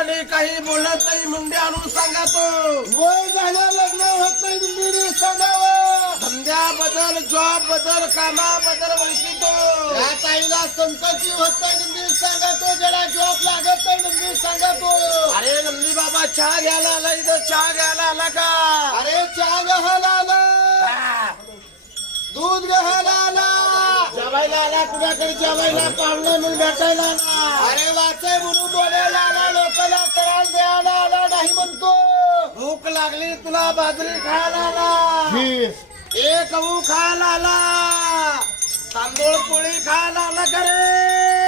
झाली काही बोलत नाही मुंडे आणून सांगा तो वय झालं लग्न होत नाही तुम्ही सांगावं धंद्याबद्दल जॉब बद्दल कामाबद्दल वैशितो या ताईला संतती होत नाही तुम्ही सांगा तो ज्याला जॉब लागत नाही तुम्ही सांगा तो अरे नंदी बाबा चहा घ्यायला आला इथं चहा घ्यायला आला का अरे चहा घ्यायला आला दूध घ्यायला आला जेवायला आला कुणाकडे जेवायला पाहुणा म्हणून भेटायला आला अरे वाचे म्हणून बोलायला आला लोकांना त्रास द्यायला आला नाही म्हणतो भूक लागली तुला बाजरी खायला आला एक गहू खायला आला तांदूळ पोळी खायला आला का रे